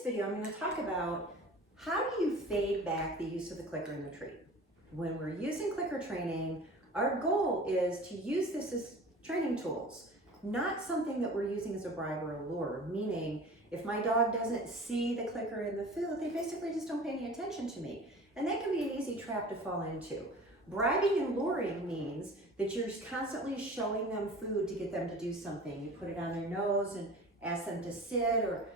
this video, I'm going to talk about how do you fade back the use of the clicker in the treat. When we're using clicker training, our goal is to use this as training tools, not something that we're using as a bribe or a lure, meaning if my dog doesn't see the clicker in the food, they basically just don't pay any attention to me. And that can be an easy trap to fall into. Bribing and luring means that you're constantly showing them food to get them to do something. You put it on their nose and ask them to sit, or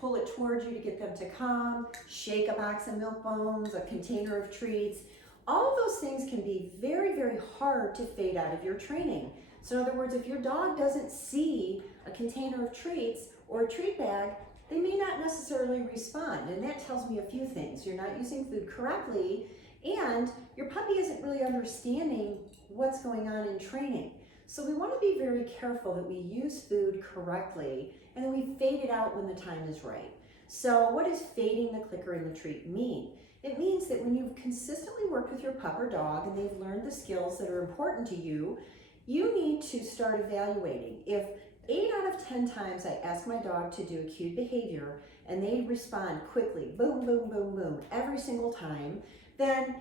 pull it towards you to get them to come, shake a box of milk bones, a container of treats. All of those things can be very, very hard to fade out of your training. So in other words, if your dog doesn't see a container of treats or a treat bag, they may not necessarily respond. And that tells me a few things. You're not using food correctly, and your puppy isn't really understanding what's going on in training. So we want to be very careful that we use food correctly and then we fade it out when the time is right. So what does fading the clicker in the treat mean? It means that when you've consistently worked with your pup or dog and they've learned the skills that are important to you, you need to start evaluating. If 8 out of 10 times I ask my dog to do a cued behavior and they respond quickly, boom, boom, boom, boom, every single time, then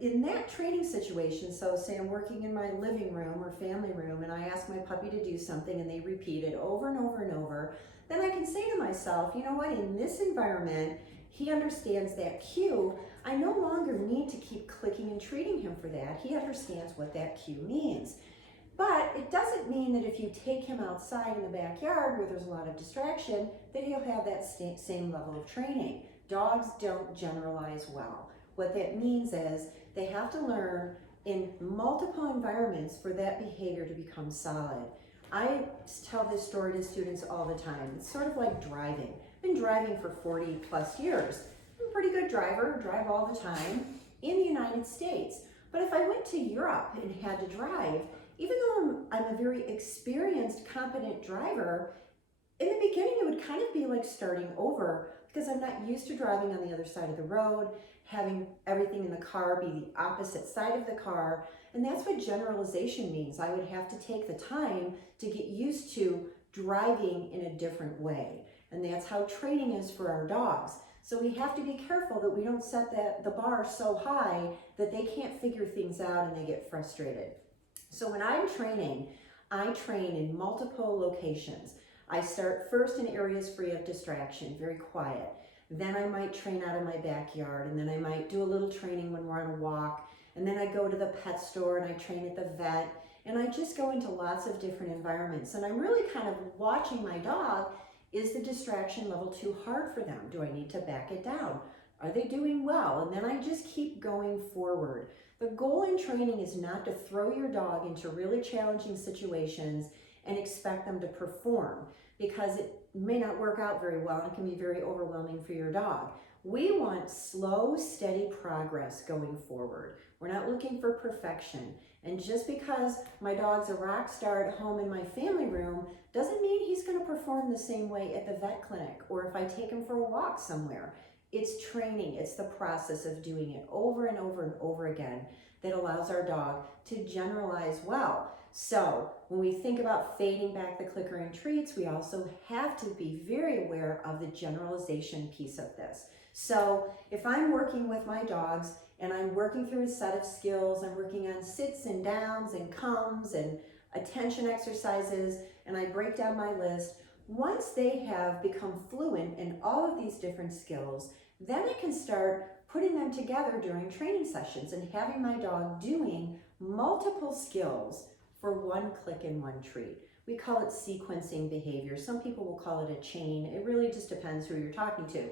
in that training situation, so say I'm working in my living room or family room and I ask my puppy to do something and they repeat it over and over and over, then I can say to myself, you know what, in this environment, he understands that cue. I no longer need to keep clicking and treating him for that. He understands what that cue means. But it doesn't mean that if you take him outside in the backyard where there's a lot of distraction, that he'll have that same level of training. Dogs don't generalize well. What that means is they have to learn in multiple environments for that behavior to become solid. I tell this story to students all the time. It's sort of like driving. I've been driving for 40 plus years. I'm a pretty good driver, drive all the time in the United States. But if I went to Europe and had to drive, even though I'm a very experienced, competent driver, in the beginning it would kind of be like starting over because I'm not used to driving on the other side of the road, having everything in the car be the opposite side of the car. And that's what generalization means. I would have to take the time to get used to driving in a different way. And that's how training is for our dogs. So we have to be careful that we don't set the bar so high that they can't figure things out and they get frustrated. So when I'm training, I train in multiple locations. I start first in areas free of distraction, very quiet. Then I might train out of my backyard, and then I might do a little training when we're on a walk. And then I go to the pet store and I train at the vet. And I just go into lots of different environments. And I'm really kind of watching my dog. Is the distraction level too hard for them? Do I need to back it down? Are they doing well? And then I just keep going forward. The goal in training is not to throw your dog into really challenging situations and expect them to perform, because it may not work out very well and it can be very overwhelming for your dog. We want slow, steady progress going forward. We're not looking for perfection. And just because my dog's a rock star at home in my family room doesn't mean he's going to perform the same way at the vet clinic or if I take him for a walk somewhere. It's training. It's the process of doing it over and over and over again that allows our dog to generalize well. So when we think about fading back the clicker and treats, we also have to be very aware of the generalization piece of this. So if I'm working with my dogs and I'm working through a set of skills, I'm working on sits and downs and comes and attention exercises, and I break down my list, once they have become fluent in all of these different skills, then I can start putting them together during training sessions and having my dog doing multiple skills for one click and one treat. We call it sequencing behavior. Some people will call it a chain. It really just depends who you're talking to.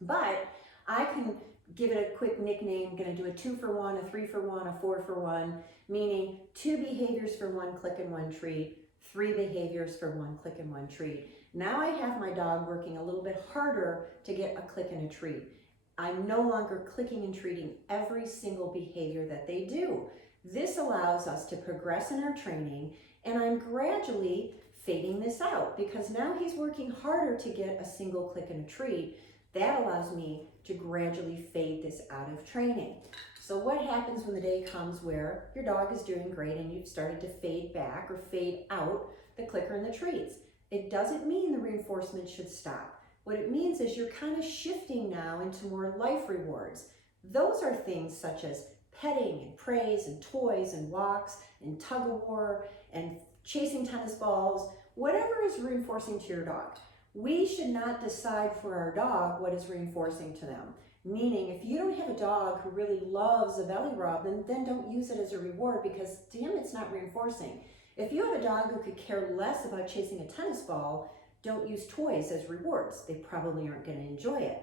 But I can give it a quick nickname. I'm going to do a 2 for 1, a 3 for 1, a 4 for 1, meaning 2 behaviors for one click and one treat, 3 behaviors for one click and one treat. Now I have my dog working a little bit harder to get a click and a treat. I'm no longer clicking and treating every single behavior that they do. This allows us to progress in our training, and I'm gradually fading this out because now he's working harder to get a single click and a treat. That allows me to gradually fade this out of training. So what happens when the day comes where your dog is doing great and you've started to fade back or fade out the clicker and the treats? It doesn't mean the reinforcement should stop. What it means is you're kind of shifting now into more life rewards. Those are things such as petting and praise and toys and walks and tug of war and chasing tennis balls, whatever is reinforcing to your dog. We should not decide for our dog what is reinforcing to them. Meaning, if you don't have a dog who really loves a belly rub, then don't use it as a reward, because to him it's not reinforcing. If you have a dog who could care less about chasing a tennis ball, don't use toys as rewards. They probably aren't going to enjoy it.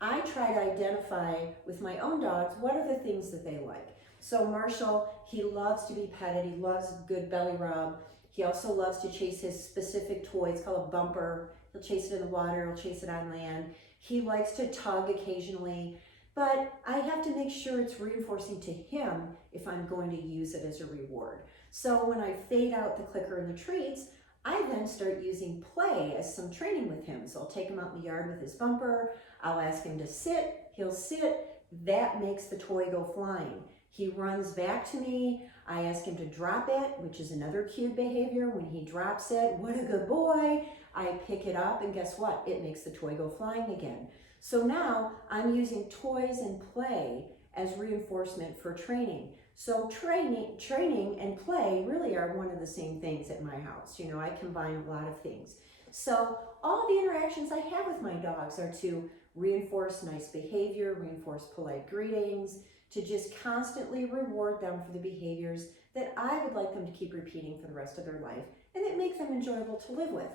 I try to identify with my own dogs what are the things that they like. So Marshall, he loves to be petted. He loves a good belly rub. He also loves to chase his specific toys called a bumper. He'll chase it in the water. He'll chase it on land. He likes to tug occasionally, but I have to make sure it's reinforcing to him if I'm going to use it as a reward. So when I fade out the clicker and the treats, I then start using play as some training with him. So I'll take him out in the yard with his bumper. I'll ask him to sit. He'll sit. That makes the toy go flying. He runs back to me. I ask him to drop it, which is another cued behavior. When he drops it, what a good boy. I pick it up, and guess what? It makes the toy go flying again. So now I'm using toys and play as reinforcement for training. So training and play really are one of the same things at my house. You know, I combine a lot of things. So all the interactions I have with my dogs are to reinforce nice behavior, reinforce polite greetings, to just constantly reward them for the behaviors that I would like them to keep repeating for the rest of their life and that make them enjoyable to live with.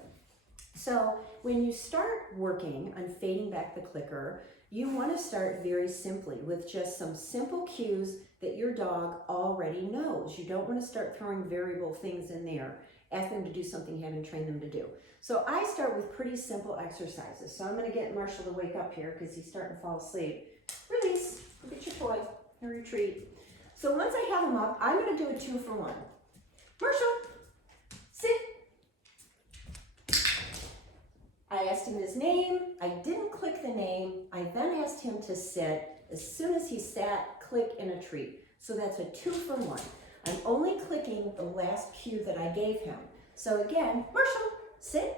So when you start working on fading back the clicker, you want to start very simply with just some simple cues that your dog already knows. You don't want to start throwing variable things in there. Ask them to do something you haven't trained them to do. So I start with pretty simple exercises. So I'm going to get Marshall to wake up here because he's starting to fall asleep. Release. Get your toy. And retreat. So once I have him up, I'm going to do a 2-for-1. Marshall, sit. I asked him his name. I didn't click the name. I then asked him to sit. As soon as he sat, click and a treat. So that's a 2-for-1. I'm only clicking the last cue that I gave him. So again, Marshall, sit.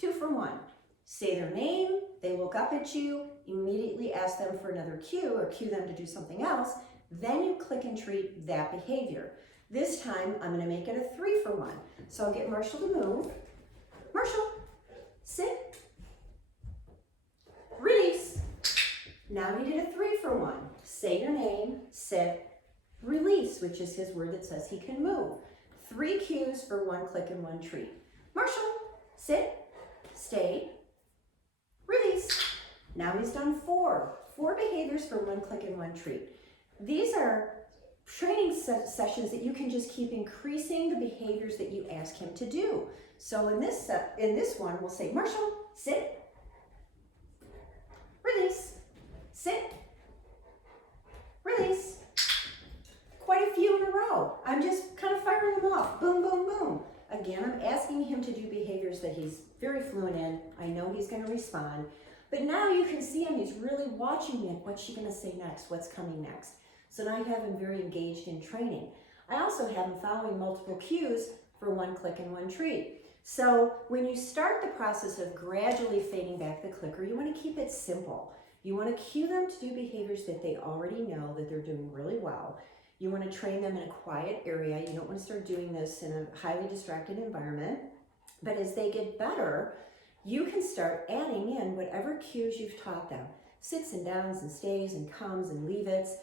2-for-1. Say their name. They look up at you. Immediately ask them for another cue or cue them to do something else. Then you click and treat that behavior. This time, I'm going to make it a 3-for-1. So I'll get Marshall to move. Marshall, sit. Release. Now he did a 3-for-1. Say your name, sit, release, which is his word that says he can move. 3 cues for 1 click and 1 treat. Marshall, sit, stay, release. Now he's done 4 behaviors for 1 click and 1 treat. These are training sessions that you can just keep increasing the behaviors that you ask him to do. So in this one, we'll say, Marshall, sit, release, sit, release. Quite a few in a row. I'm just kind of firing them off. Boom, boom, boom. Again, I'm asking him to do behaviors that he's very fluent in. I know he's going to respond. But now you can see him. He's really watching me. What's she going to say next? What's coming next? So now I have him very engaged in training. I also have him following multiple cues for 1 click and 1 treat. So when you start the process of gradually fading back the clicker, you want to keep it simple. You want to cue them to do behaviors that they already know that they're doing really well. You want to train them in a quiet area. You don't want to start doing this in a highly distracted environment. But as they get better, you can start adding in whatever cues you've taught them. Sits and downs and stays and comes and leave-its.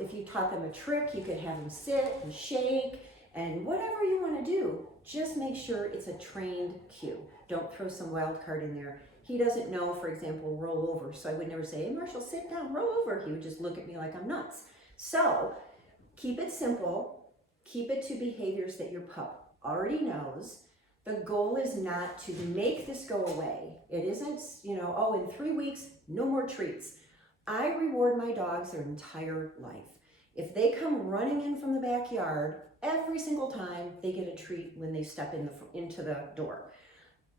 If you taught them a trick, you could have them sit and shake and whatever you want to do. Just make sure it's a trained cue. Don't throw some wild card in there. He doesn't know, for example, roll over. So I would never say, hey, Marshall, sit down, roll over. He would just look at me like I'm nuts. So keep it simple. Keep it to behaviors that your pup already knows. The goal is not to make this go away. It isn't, oh, in 3 weeks, no more treats. I reward my dogs their entire life. If they come running in from the backyard, every single time they get a treat when they step into the door.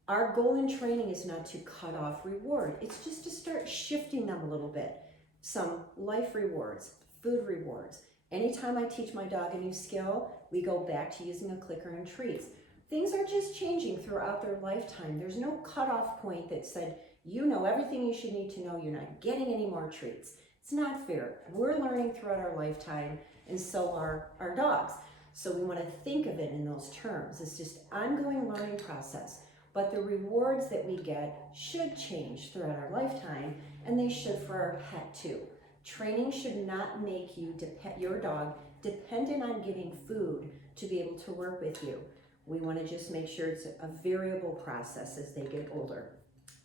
Our goal in training is not to cut off reward. It's just to start shifting them a little bit. Some life rewards, food rewards. Anytime I teach my dog a new skill, we go back to using a clicker and treats. things are just changing throughout their lifetime. There's no cutoff point that said, you know everything you should need to know, you're not getting any more treats. It's not fair. We're learning throughout our lifetime, and so are our dogs. So we want to think of it in those terms. It's just ongoing learning process. But the rewards that we get should change throughout our lifetime, and they should for our pet too. Training should not make you your dog dependent on getting food to be able to work with you. We want to just make sure it's a variable process as they get older.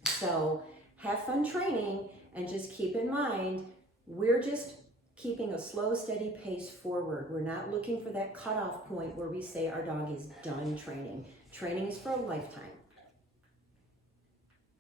So have fun training, and just keep in mind, we're just keeping a slow, steady pace forward. We're not looking for that cutoff point where we say our dog is done training. Training is for a lifetime.